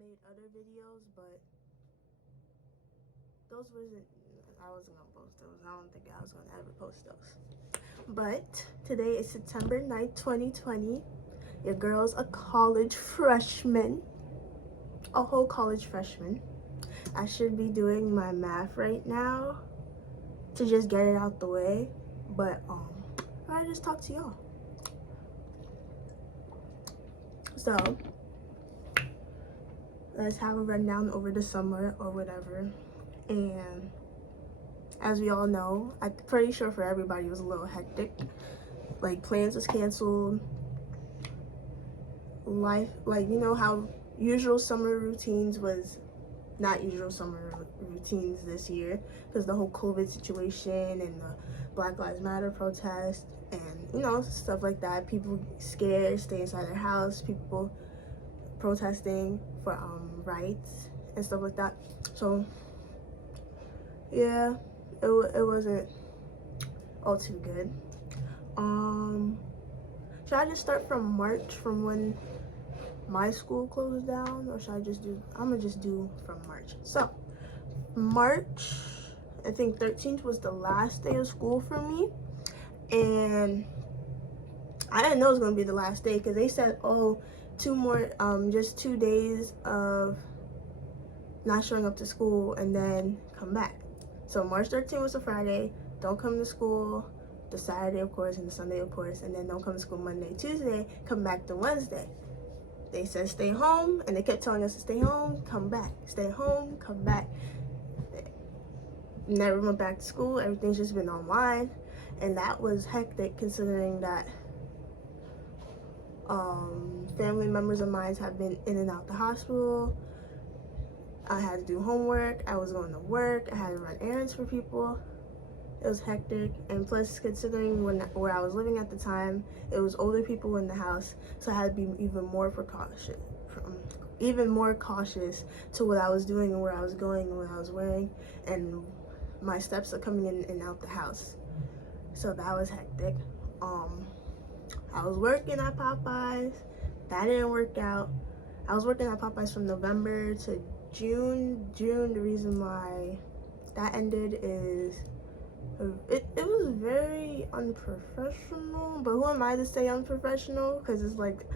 made other videos, but those wasn't, I wasn't gonna post those. I don't think I was gonna ever post those. But today is September 9th, 2020. Your girl's a college freshman, a whole college freshman. I should be doing my math right now to just get it out the way, but I just talk to y'all. So let's have a rundown over the summer or whatever. And as we all know, I'm pretty sure for everybody it was a little hectic. Like, plans was canceled. Life, like, you know how usual summer routines was not usual summer routines this year because the whole COVID situation and the Black Lives Matter protest and, you know, stuff like that. People scared, stay inside their house, people protesting for rights and stuff like that. So yeah, it wasn't all too good. Should I just start from March, from when my school closed down, or should I just do, I'm gonna just do from March. So March, I think 13th was the last day of school for me, and I didn't know it was gonna be the last day because they said, oh, just 2 days of not showing up to school and then come back. So March 13th was a Friday, don't come to school the Saturday, of course, and the Sunday, of course, and then don't come to school Monday, Tuesday, come back to Wednesday. They said stay home, and they kept telling us to stay home, come back, stay home, come back. Never went back to school, everything's just been online, and that was hectic considering that family members of mine have been in and out the hospital. I had to do homework, I was going to work, I had to run errands for people. It was hectic, and plus considering where I was living at the time, it was older people in the house, so I had to be even more cautious to what I was doing and where I was going and what I was wearing, and my steps are coming in and out the house. So that was hectic. I was working at Popeyes, that didn't work out. I was working at Popeyes from November to June. The reason why that ended is it was very unprofessional, but who am I to say unprofessional? Because it's like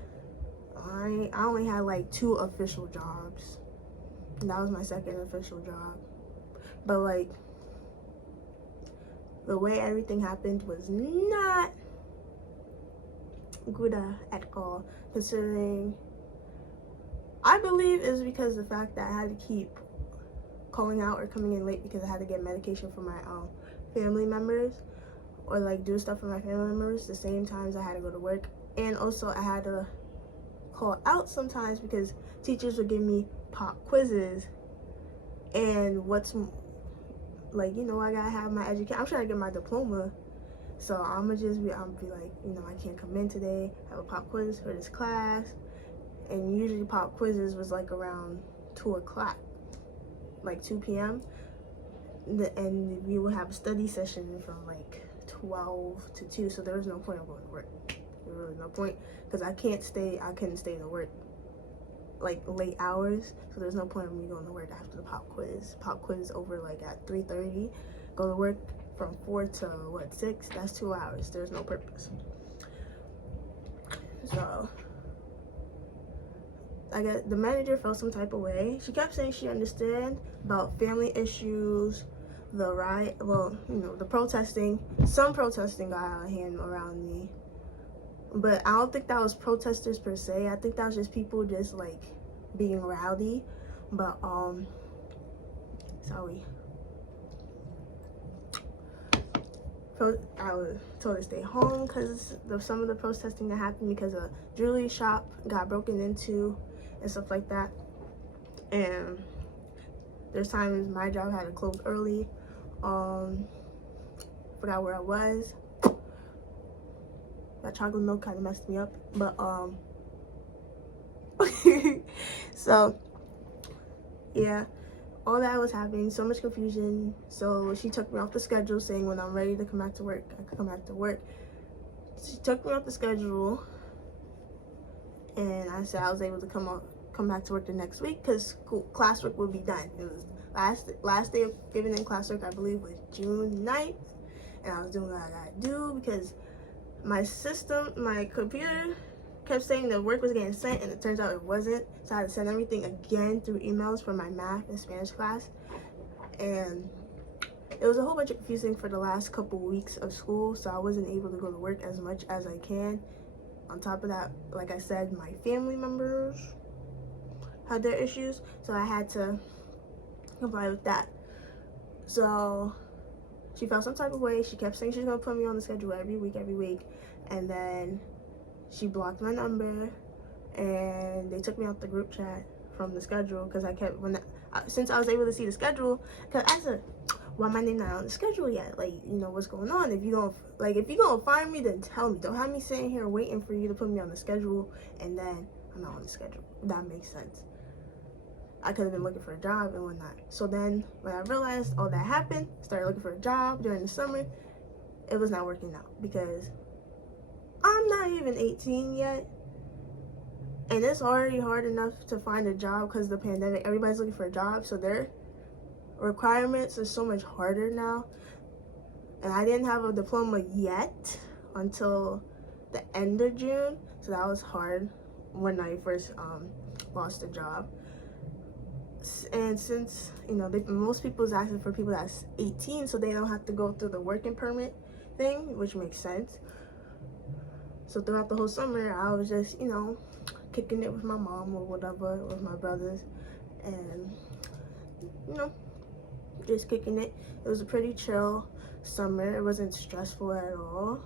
I only had like 2 official jobs, and that was my second official job. But like, the way everything happened was not good at all, considering I believe it's because the fact that I had to keep calling out or coming in late because I had to get medication for my family members, or like do stuff for my family members the same times I had to go to work. And also I had to call out sometimes because teachers would give me pop quizzes, and what's like, you know, I gotta have my education. I'm trying to get my diploma, so I'm be like, you know, I can't come in today, have a pop quiz for this class. And usually pop quizzes was like around 2 o'clock, like 2 p.m. And we would have a study session from like 12 to 2, so there was no point of going to work. There was really no point, because I couldn't stay to work like late hours, so there's no point of me going to work after the pop quiz. Pop quiz over like at 3:30, go to work from 4 to 6, that's 2 hours. There's no purpose. So I guess the manager felt some type of way. She kept saying she understood about family issues, the riot, well, you know, the protesting. Some protesting got out of hand around me, but I don't think that was protesters per se. I think that was just people just like being rowdy. But sorry. I was told to stay home because some of the protesting that happened because a jewelry shop got broken into and stuff like that. And there's times my job had to close early. Forgot where I was. That chocolate milk kind of messed me up, but so yeah, all that was happening, so much confusion. So she took me off the schedule, saying when I'm ready to come back to work, I could come back to work. She took me off the schedule, and I said I was able to come come back to work the next week because classwork would be done. It was last day of giving in classwork, I believe, was June 9th, and I was doing what I gotta do because my computer kept saying the work was getting sent, and it turns out it wasn't. So I had to send everything again through emails for my math and Spanish class, and it was a whole bunch of confusing for the last couple weeks of school, so I wasn't able to go to work as much as I can. On top of that, like I said, my family members had their issues, so I had to comply with that. So she felt some type of way. She kept saying she's gonna put me on the schedule every week, and then she blocked my number, and they took me out the group chat from the schedule because since I was able to see the schedule, because I said, why my name not on the schedule yet? Like, you know, what's going on? If you gonna find me, then tell me. Don't have me sitting here waiting for you to put me on the schedule and then I'm not on the schedule. That makes sense. I could have been looking for a job and whatnot. So then when I realized all that happened, started looking for a job during the summer, it was not working out because I'm not even 18 yet. And it's already hard enough to find a job because of the pandemic. Everybody's looking for a job, so their requirements are so much harder now. And I didn't have a diploma yet until the end of June, so that was hard when I first lost a job. And since, you know, most people's asking for people that's 18 so they don't have to go through the working permit thing, which makes sense. So throughout the whole summer, I was just, you know, kicking it with my mom or whatever, with my brothers, and, you know, just kicking it. It was a pretty chill summer. It wasn't stressful at all.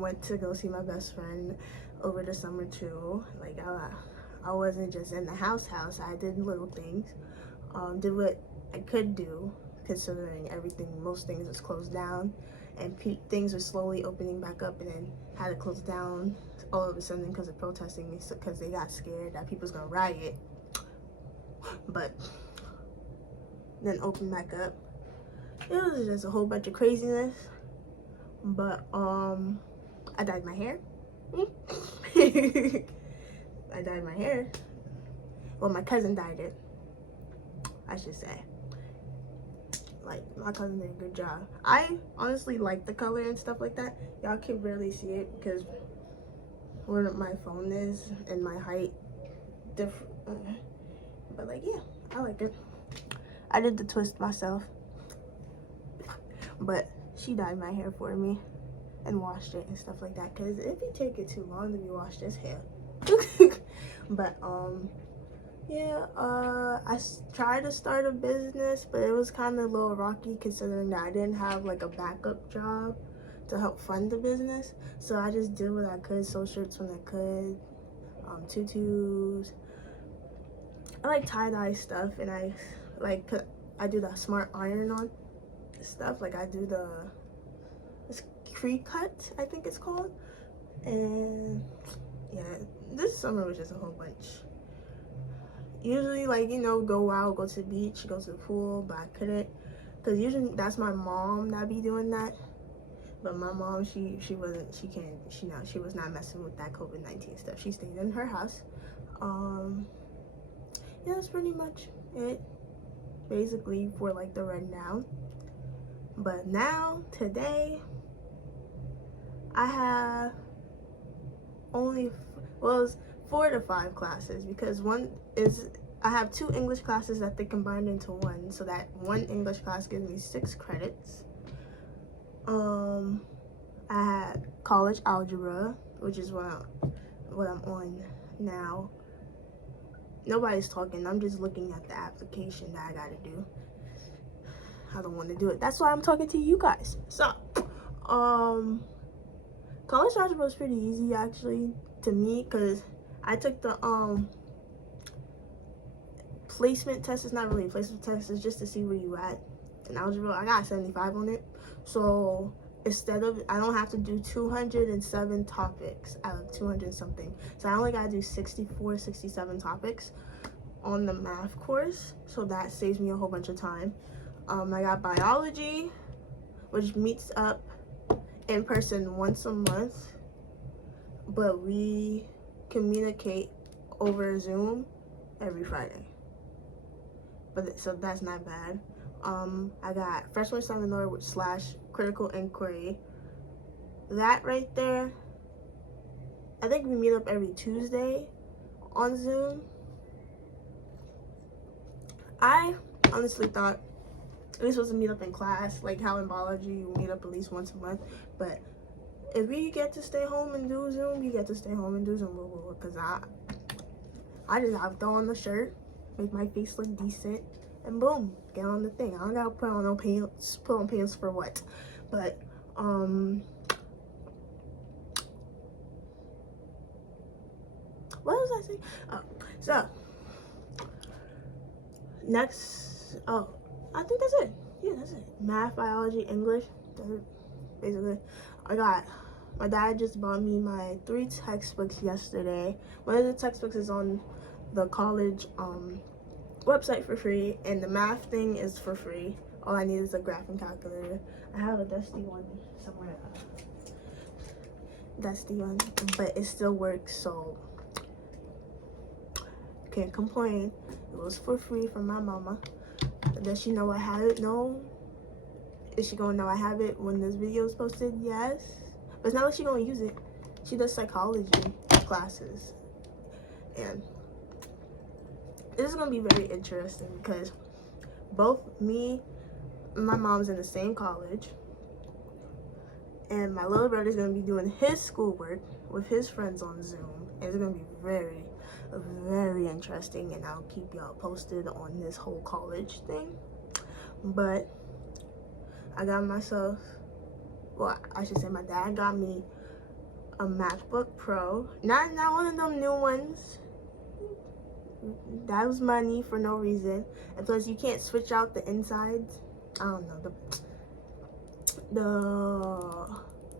Went to go see my best friend over the summer too. Like, I wasn't just in the house. I did little things. Did what I could do, considering most things was closed down, and things were slowly opening back up, and then had to close down all of a sudden because of protesting, because they got scared that people was gonna riot. But then open back up. It was just a whole bunch of craziness. But I dyed my hair. I dyed my hair. Well, my cousin dyed it, I should say. Like, my cousin did a good job. I honestly like the color and stuff like that. Y'all can barely see it because where my phone is and my height different. But like, yeah, I like it. I did the twist myself. But she dyed my hair for me and washed it and stuff like that, because it'd be taking too long to be washed this hair. But yeah, I tried to start a business, but it was kind of a little rocky considering that I didn't have like a backup job to help fund the business. So I just did what I could, sew shirts when I could, tutus. I like tie-dye stuff, and I do the smart iron-on stuff. Like, I do it's Cricut, I think it's called. And yeah, this summer was just a whole bunch. Usually, like, you know, go out, go to the beach, go to the pool, but I couldn't, because usually that's my mom that be doing that. But my mom, she was not messing with that COVID-19 stuff. She stayed in her house. Yeah, that's pretty much it, basically, for like the rundown. But now, today, I have only, well, it's 4 to 5 classes, because I have 2 English classes that they combined into one, so that one English class gives me 6 credits. I had college algebra, which is what I'm on now. Nobody's talking, I'm just looking at the application that I gotta do. I don't want to do it. That's why I'm talking to you guys. So, college algebra was pretty easy, actually, to me, because I took the placement test. It's not really a placement test, it's just to see where you at in algebra. I got 75 on it, so I don't have to do 207 topics out of 200 something. So I only gotta do 64, 67 topics on the math course, so that saves me a whole bunch of time. I got biology, which meets up in person once a month, but we communicate over Zoom every Friday. But so that's not bad. I got freshman seminar / critical inquiry. That right there, I think we meet up every Tuesday on Zoom. I honestly thought we were supposed to meet up in class, like how in biology you meet up at least once a month. But if we get to stay home and do Zoom, you get to stay home and do Zoom. Because I just have to throw on the shirt, make my face look decent, and boom, get on the thing. I don't gotta put on no pants. Put on pants for what? But what was I saying? Oh, so next, I think that's it. Yeah, that's it. Math, biology, English. That's it, basically. My dad just bought me my 3 textbooks yesterday. One of the textbooks is on the college website for free, and the math thing is for free. All I need is a graphing calculator. I have a dusty one somewhere. Dusty one, but it still works, so can't complain. It was for free from my mama. Does she know I have it? No. Is she gonna know I have it when this video is posted? Yes. But it's not like she gonna use it. She does psychology classes. And this is gonna be very interesting because both me and my mom's in the same college. And my little brother's gonna be doing his schoolwork with his friends on Zoom. And it's gonna be very, very interesting, and I'll keep y'all posted on this whole college thing. But I got myself, well, I should say my dad got me a MacBook Pro. Not one of them new ones. That was money for no reason. And plus you can't switch out the insides. I don't know,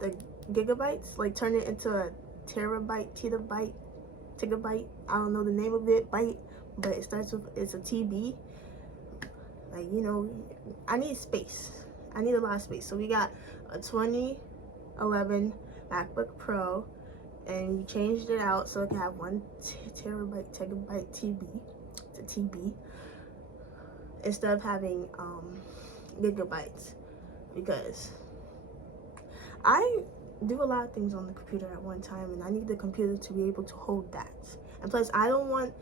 the gigabytes, like turn it into a terabyte, gigabyte, I don't know the name of it, byte, but it starts with, it's a TB. Like, you know, I need space. I need a lot of space. So we got a 2011 MacBook Pro, and we changed it out so it can have 1 terabyte, TB, it's a TB, instead of having gigabytes, because I do a lot of things on the computer at one time, and I need the computer to be able to hold that. And plus, I want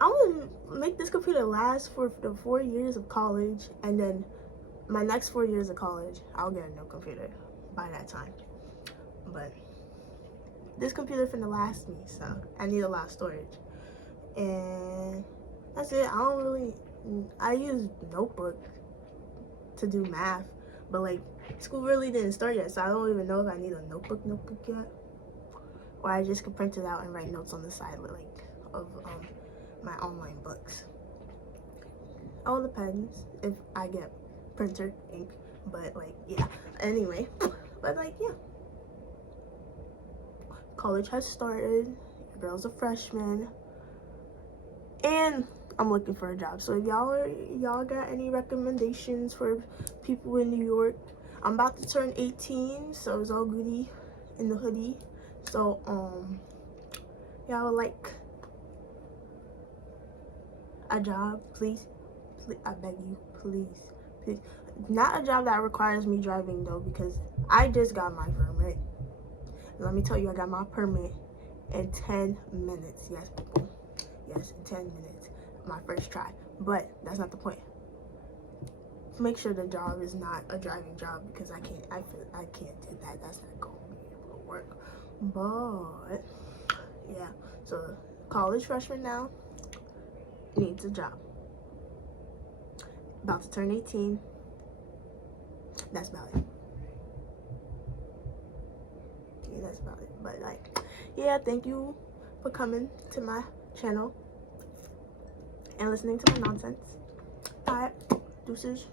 to make this computer last for the 4 years of college, and then my next 4 years of college, I'll get a new computer by that time. But this computer finna last me, so I need a lot of storage. And that's it. I use Notebook to do math, but like school really didn't start yet, so I don't even know if I need a notebook yet, or I just could print it out and write notes on the side, like of my online books. All depends if I get printer ink, but like, yeah, anyway, but like, yeah, college has started. Your girl's a freshman, and I'm looking for a job. So if y'all got any recommendations for people in New York, I'm about to turn 18, so it's all goody in the hoodie. So y'all like a job, please, I beg you, please. Not a job that requires me driving though, because I just got my permit. And let me tell you, I got my permit in 10 minutes. Yes, people. Yes, in 10 minutes. My first try. But that's not the point. Make sure the job is not a driving job, because I can't do that. That's not going to be able to work. But yeah, so college freshman now needs a job. About to turn 18. That's about it. Yeah, that's about it. But like, yeah, thank you for coming to my channel and listening to my nonsense. Alright, deuces.